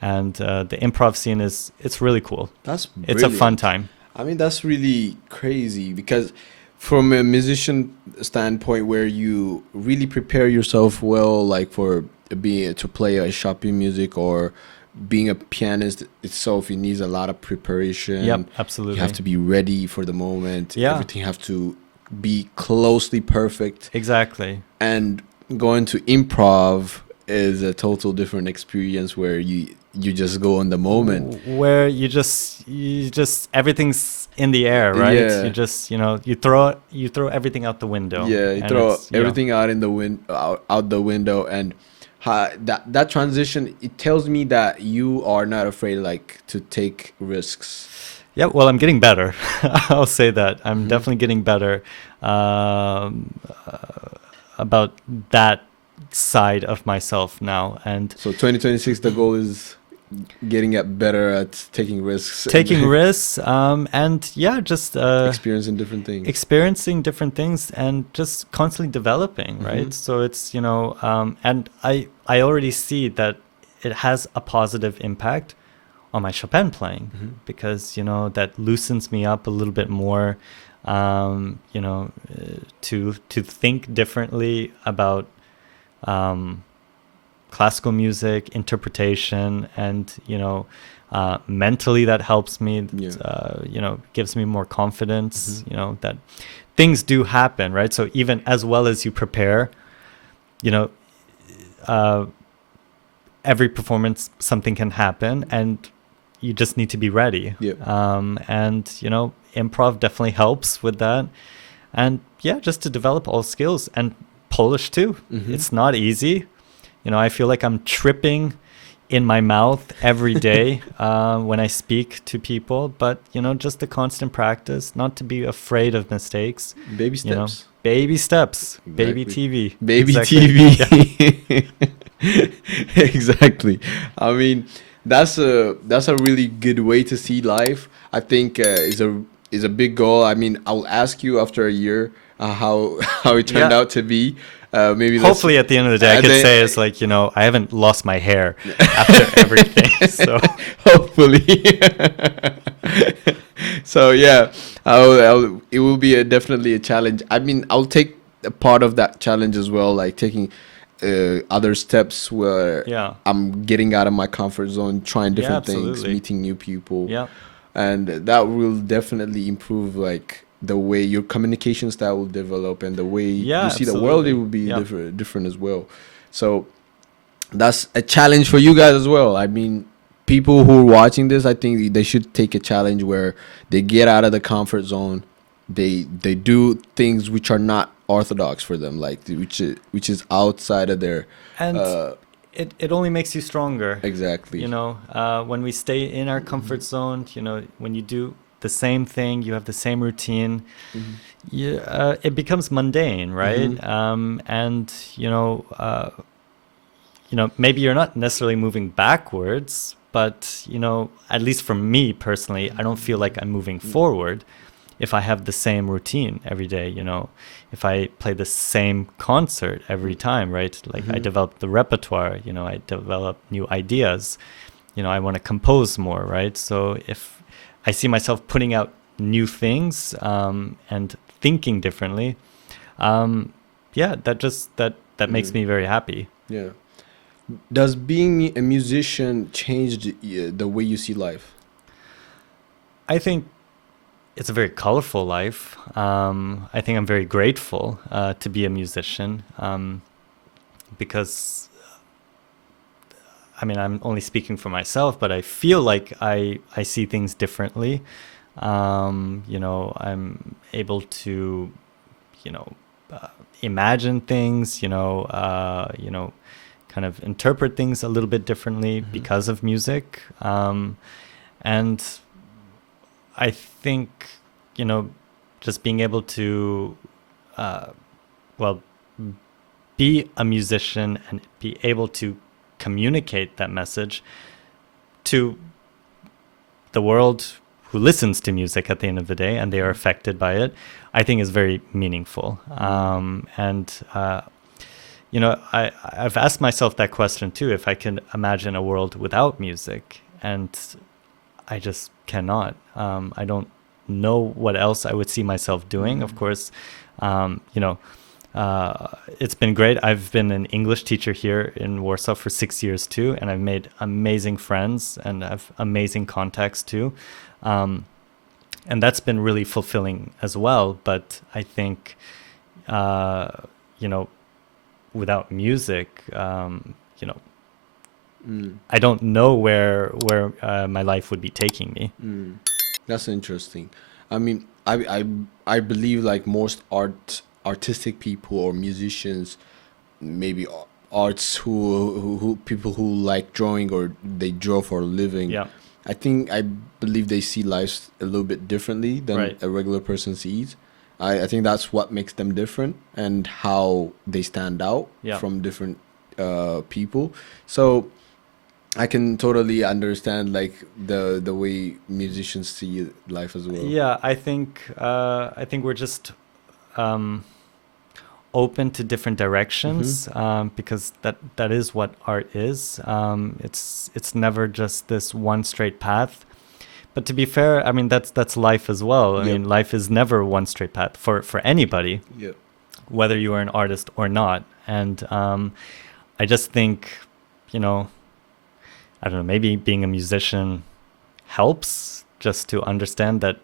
and the improv scene it's really cool. That's brilliant. It's a fun time. I mean, that's really crazy, because from a musician standpoint, where you really prepare yourself well, like for to play a Chopin music, or being a pianist itself, it needs a lot of preparation. Yep, absolutely. You have to be ready for the moment. Yeah. Everything have to be closely perfect. Exactly. And going to improv is a total different experience, where you just go on the moment, where you just everything's in the air, right? Yeah. You just you throw everything out the window. Yeah, you throw everything out in the out the window. And that transition, it tells me that you are not afraid, like, to take risks. Yeah, well, I'm getting better. I'll say that. I'm definitely getting better about that side of myself now. And so 2026, the goal is getting better at taking risks. And just experiencing different things. And just constantly developing, right? So it's, and I already see that it has a positive impact on my Chopin playing, because that loosens me up a little bit more, to think differently about classical music interpretation, and mentally that helps me. Gives me more confidence. That things do happen, right? So even as well as you prepare, every performance something can happen, and you just need to be ready. And improv definitely helps with that. And just to develop all skills. And Polish too. It's not easy. I feel like I'm tripping in my mouth every day when I speak to people, but just the constant practice, not to be afraid of mistakes. Baby steps. baby steps, baby Exactly. TV. Baby Exactly. TV. Exactly. I mean, that's a really good way to see life. I think is a big goal. I mean, I'll ask you after a year how how it turned Yeah. out to be. Maybe let's Hopefully, at the end of the day, I and could then say it's like, I haven't lost my hair after everything. So hopefully. So yeah, it will be definitely a challenge. I mean, I'll take a part of that challenge as well, like taking other steps where yeah, I'm getting out of my comfort zone, trying yeah, different things, absolutely. meeting new people, Yeah, and that will definitely improve like the way your communication style will develop and the way yeah, you see the world. It absolutely. will be Yeah, different as well. So that's a challenge for you guys as well. I mean, people who are watching this, I think they should take a challenge where they get out of the comfort zone. They do things which are not orthodox for them, like which is outside of their and uh it only makes you stronger. exactly. When we stay in our comfort zone, when you do the same thing, you have the same routine, it becomes mundane, right? And maybe you're not necessarily moving backwards, but at least for me personally, I don't feel like I'm moving forward if I have the same routine every day. If I play the same concert every time, right? Like I develop the repertoire, I develop new ideas, I want to compose more, right? So if I see myself putting out new things and thinking differently, that makes me very happy. Yeah. Does being a musician change the way you see life? I think it's a very colorful life. I think I'm very grateful to be a musician because, I mean, I'm only speaking for myself, but I feel like I see things differently. I'm able to, imagine things, kind of interpret things a little bit differently because of music. And I think, just being able to, be a musician and be able to communicate that message to the world who listens to music at the end of the day and they are affected by it, I think is very meaningful. I've asked myself that question too, if I can imagine a world without music, and I just cannot. I don't know what else I would see myself doing. Of course, it's been great. I've been an English teacher here in Warsaw for 6 years too, and I've made amazing friends and I have amazing contacts too. And that's been really fulfilling as well. But I think, without music, I don't know where my life would be taking me. That's interesting. I mean, I believe like most artistic people or musicians, maybe arts who people who like drawing or they draw for a living. Yeah. I believe they see lives a little bit differently than Right. a regular person sees. I think that's what makes them different and how they stand out Yeah. from different people. So I can totally understand like the way musicians see life as well. Yeah, I think we're just open to different directions, because that is what art is. It's never just this one straight path. But to be fair, I mean that's life as well. I Yep. mean, life is never one straight path for anybody, Yeah. whether you are an artist or not. And I just think, I don't know, maybe being a musician helps just to understand that,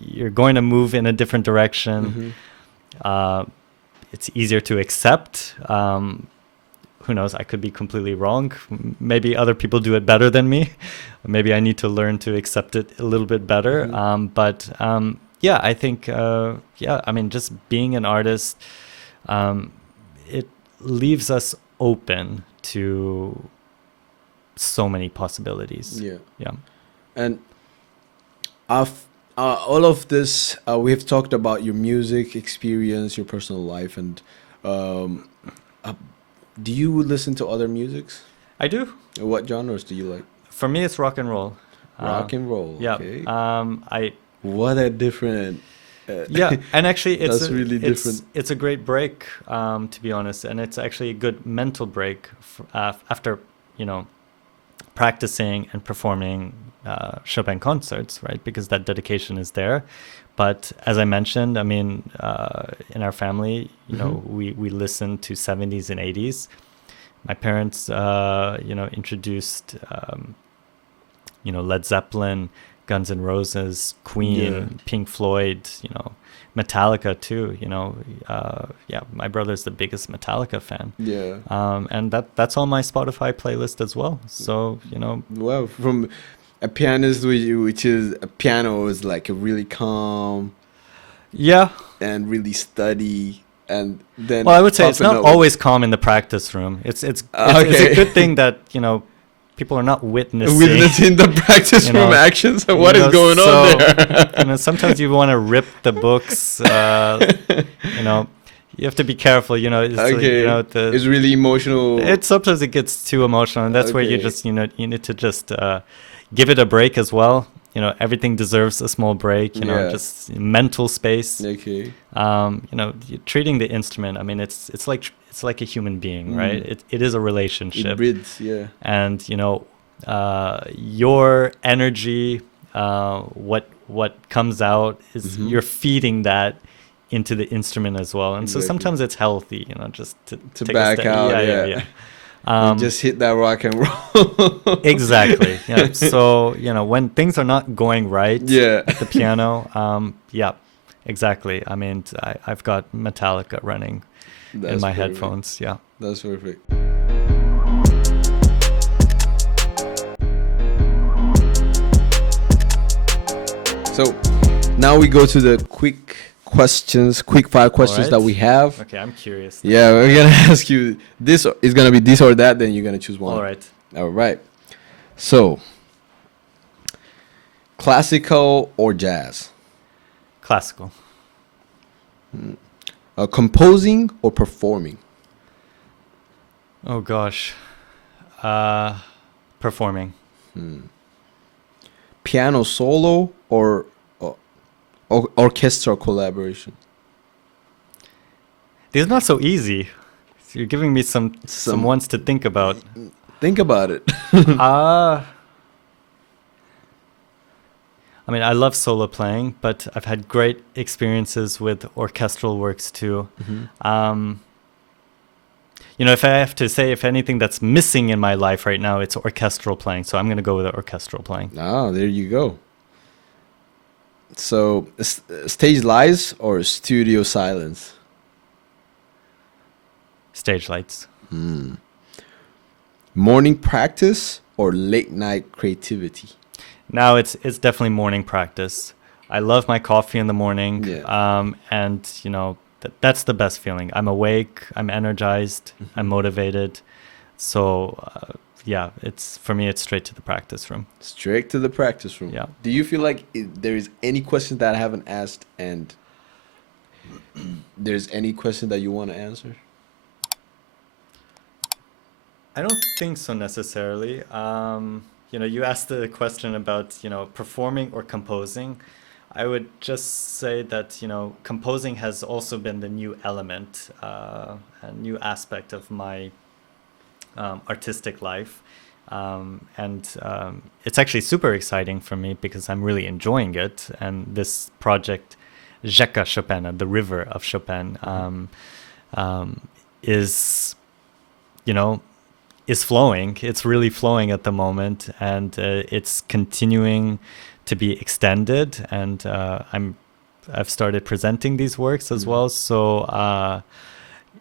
you're going to move in a different direction. It's easier to accept. Who knows? I could be completely wrong. Maybe other people do it better than me. Maybe I need to learn to accept it a little bit better. Yeah, I think, I mean, just being an artist, it leaves us open to so many possibilities. Yeah. Yeah. And I've all of this, we have talked about your music experience, your personal life, and um, uh, do you listen to other musics? I do. What genres do you like? For me, it's rock and roll. Rock and roll. Yeah. Okay. I What a different. Yeah, and actually, That's really different. It's a great break, to be honest, and it's actually a good mental break after practicing and performing Chopin concerts, right? Because that dedication is there. But as I mentioned, I mean, in our family, we listen to 70s and 80s. My parents, introduced, Led Zeppelin, Guns N' Roses, Queen, Pink Floyd, Metallica too. My brother's the biggest Metallica fan. Yeah. And that's on my Spotify playlist as well. So Well, from a pianist, which is a piano, is like a really calm. Yeah. And really study, and then. Well, I would say it's not always calm in the practice room. It's a good thing that people are not witnessing the practice room actions. What is going on there? Sometimes you want to rip the books. You have to be careful. It's really emotional. Sometimes it gets too emotional, and that's where you just you need to just give it a break as well. Everything deserves a small break. Just mental space. Okay. Treating the instrument. I mean, it's like a human being, right? It is a relationship. It breathes, yeah. And your energy, what comes out is you're feeding that into the instrument as well. And so sometimes it's healthy, just to take back a step. out. Yeah. Just hit that rock and roll. Exactly. Yeah. So when things are not going right at the piano, exactly. I mean, I've got Metallica running in my headphones. Yeah. That's perfect. So now we go to the quick fire questions that we have. Okay, I'm curious. Yeah, we're gonna ask you, this is gonna be this or that, then you're gonna choose one. All right. So, classical or jazz? Classical. Composing or performing? Oh gosh, performing. Piano solo or orchestral collaboration? These are not so easy. So you're giving me some ones to think about. Think about it. I mean, I love solo playing, but I've had great experiences with orchestral works too. If I have to say, if anything that's missing in my life right now, it's orchestral playing. So I'm going to go with orchestral playing. Oh, there you go. So, stage lights or studio silence? Stage lights. Morning practice or late night creativity? Now it's definitely morning practice. I love my coffee in the morning. And that's the best feeling. I'm awake, I'm energized, I'm motivated. So it's for me, it's straight to the practice room. Straight to the practice room. Yeah. Do you feel like there is any question that I haven't asked and there's any question that you want to answer? I don't think so necessarily. You asked the question about, performing or composing. I would just say that, composing has also been the new element, a new aspect of my artistic life. It's actually super exciting for me because I'm really enjoying it. And this project, Rzeka Chopina, the river of Chopin, is flowing. It's really flowing at the moment, and it's continuing to be extended. And I've started presenting these works as well. So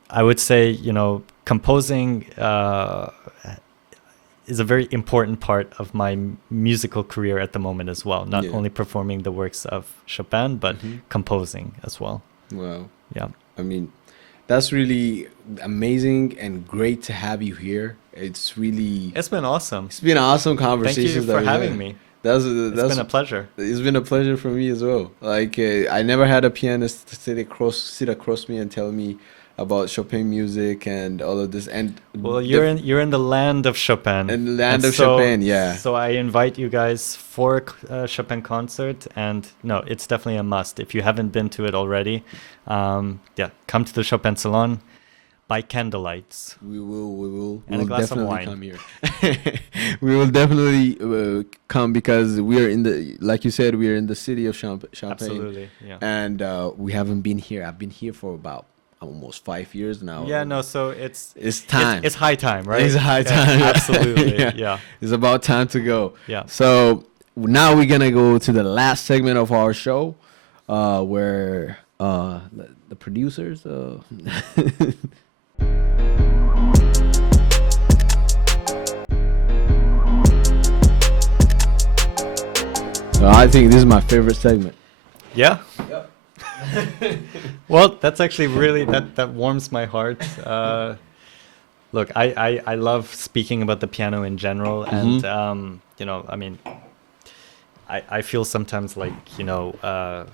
I would say, composing is a very important part of my musical career at the moment as well. Not only performing the works of Chopin, but composing as well. Wow. Yeah. I mean, that's really amazing and great to have you here. It's been awesome. It's been an awesome conversation. Thank you for having me. It's been a pleasure. It's been a pleasure for me as well. Like I never had a pianist sit across me and tell me about Chopin music and all of this. And Well, you're in the land of Chopin. in the land And of Chopin, yeah. So I invite you guys for a Chopin concert, and no, it's definitely a must. If you haven't been to it already, yeah, come to the Chopin Salon by candlelights. We will And a glass of definitely wine. come here. We will definitely come because we are in the, like you said, we are in the city of Champagne. Absolutely, yeah. And we haven't been here. I've been here for about almost 5 years now. Yeah, no, so it's time. It's high time, right? It's high Yeah, time. absolutely, Yeah. yeah. It's about time to go. Yeah. So now we're gonna go to the last segment of our show, where the producers. So I think this is my favorite segment. Yeah. Well, that's actually really that warms my heart. Look, I love speaking about the piano in general, and you know, I mean, I feel sometimes like, you know,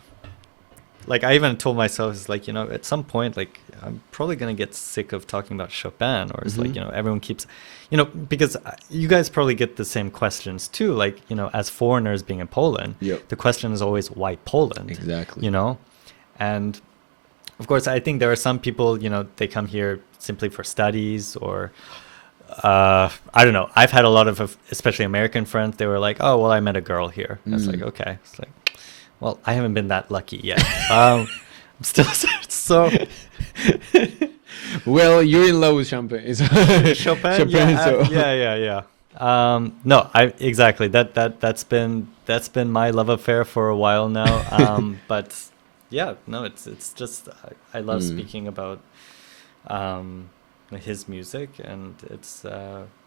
like I even told myself, it's like, you know, at some point, like I'm probably gonna get sick of talking about Chopin, or it's like, you know, everyone keeps, you know, because you guys probably get the same questions too, like, you know, as foreigners being in Poland, Yep. the question is always why Poland? Exactly. You know, and of course, I think there are some people, you know, they come here simply for studies, or I don't know. I've had a lot of, especially American friends. They were like, "Oh, well, I met a girl here." And it's like, okay. It's like, well, I haven't been that lucky yet. I'm still so. Well, you're in love with Champagne. Chopin, yeah. No, exactly that's been my love affair for a while now. But yeah, no, it's just I love speaking about his music, and it's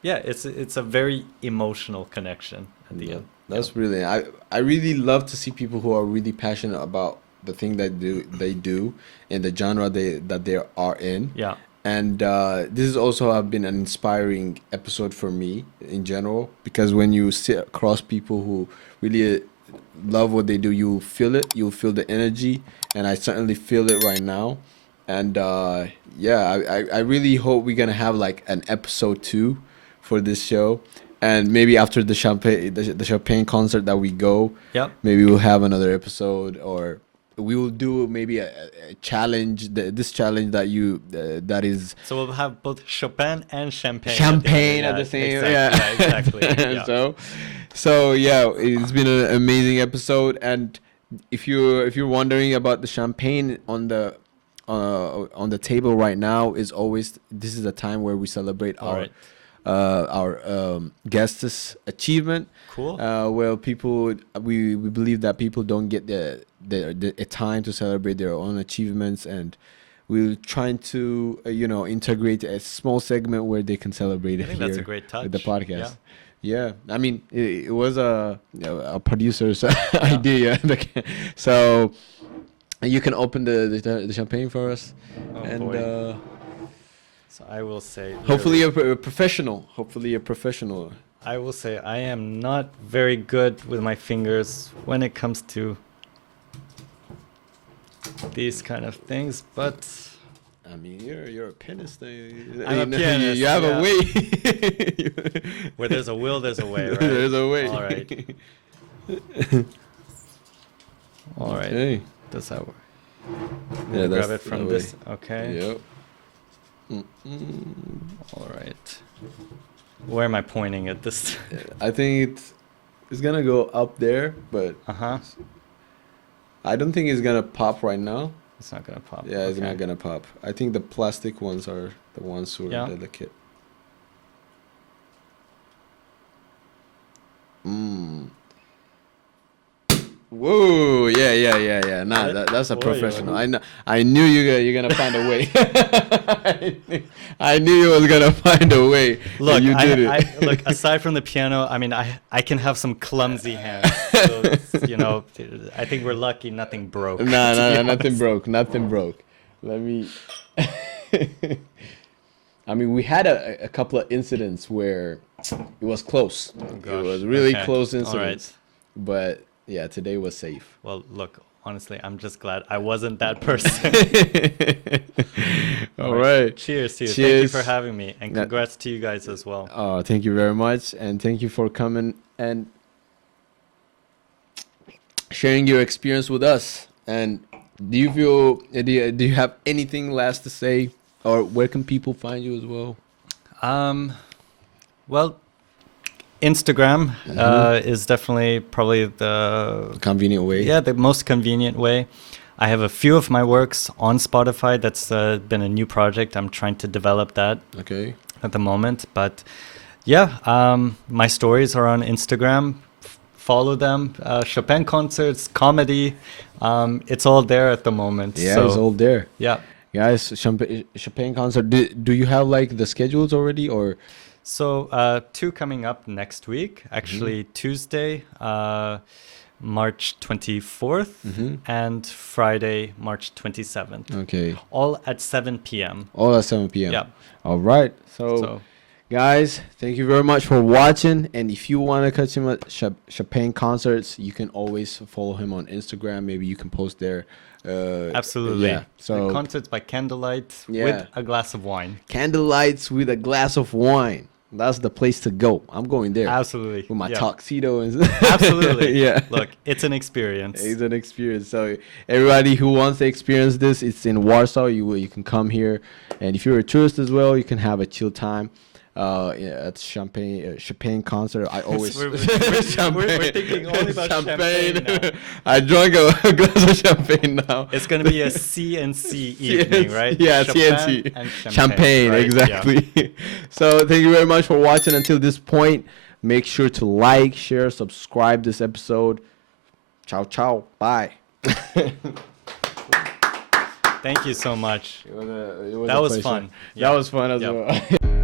it's a very emotional connection at the end. That's brilliant. I really love to see people who are really passionate about the thing that they do in the genre that they are in. Yeah. And this has also have been an inspiring episode for me in general, because when you sit across people who really love what they do, you feel it. You'll feel the energy, and I certainly feel it right now. And yeah, I really hope we're gonna have like an episode 2 for this show, and maybe after the Chopin concert that we go, Yep. maybe we'll have another episode, or we will do maybe a challenge. This challenge that that is So we'll have both Chopin and champagne. champagne at Yeah, the same. exactly, Yeah, exactly. Yeah. So yeah, it's been an amazing episode. And if you're wondering about the champagne on the table right now, this is a time where we celebrate All right. our guests' achievement. Cool. Well, we believe that people don't get the time to celebrate their own achievements, and we're trying to integrate a small segment where they can celebrate it I think here that's a great touch. with the podcast. Yeah. I mean, it was a producer's idea. So you can open the champagne for us, Oh, and boy. So I will say. hopefully a professional. Hopefully a professional. I will say I am not very good with my fingers when it comes to these kind of things, but I mean, you're a pianist. I'm a pianist, You have yeah. a way. where there's a will, there's a way, right? There's a way. All right. All right. Okay. Does that work? Yeah, Grab that's it from the this. way. Okay. Yep. All right. Where am I pointing at this? I think it's gonna go up there, but Uh-huh. I don't think it's gonna pop right now. It's not gonna pop. Yeah, it's Okay. not gonna pop. I think the plastic ones are the ones who are Yeah. delicate. Whoa! Yeah. Nah, Right? that's a Boy, professional. I knew you're gonna find a way. I knew you was gonna find a way. Look, and you did it. look. Aside from the piano, I mean, I can have some clumsy hands. So I think we're lucky. Nothing broke. Nah, to be nothing honest. broke. Nothing broke. Let me. I mean, we had a couple of incidents where it was close. It Gosh, was really okay. close All right. incidents. but yeah, today was safe. Well, look, honestly, I'm just glad I wasn't that person. All right. Cheers to you. Thank you Cheers. for having me. And congrats to you guys as well. Oh, thank you very much. And thank you for coming and sharing your experience with us. And do you feel, do you have anything last to say? Or where can people find you as well? Well, Instagram is definitely probably the Convenient way. the most convenient way. I have a few of my works on Spotify. That's been a new project. I'm trying to develop that Okay. at the moment. But yeah, my stories are on Instagram. Follow them. Chopin concerts, comedy. It's all there at the moment. Yeah, so, it's all there. Yeah. Guys, Chopin concert. Do you have like the schedules already, or? So 2 coming up next week. Actually, Tuesday, March 24th, and Friday, March 27th. Okay. All at 7 p.m. All at 7 p.m. Yeah. All right. So, guys, thank you very much for watching. And if you want to catch him at Chopin concerts, you can always follow him on Instagram. Maybe you can post there. Absolutely. Yeah. So the concerts by candlelight Yeah. with a glass of wine. Candlelights with a glass of wine. That's the place to go. I'm going there. Absolutely. With my Yeah. tuxedo and Absolutely. Yeah. Look, it's an experience. It's an experience. So everybody who wants to experience this, it's in Warsaw. You can come here, and if you're a tourist as well, you can have a chill time. At Chopin concert. I always we're thinking only about champagne now. I drank a glass of champagne now. It's going to be a C&C evening, right? Yeah, Chopin CNC. and Champagne, right? exactly. Yeah. So thank you very much for watching until this point. Make sure to like, share, subscribe this episode. Ciao, ciao. Bye. Thank you so much. It was That a was pleasure. fun. That was fun as Yep. well.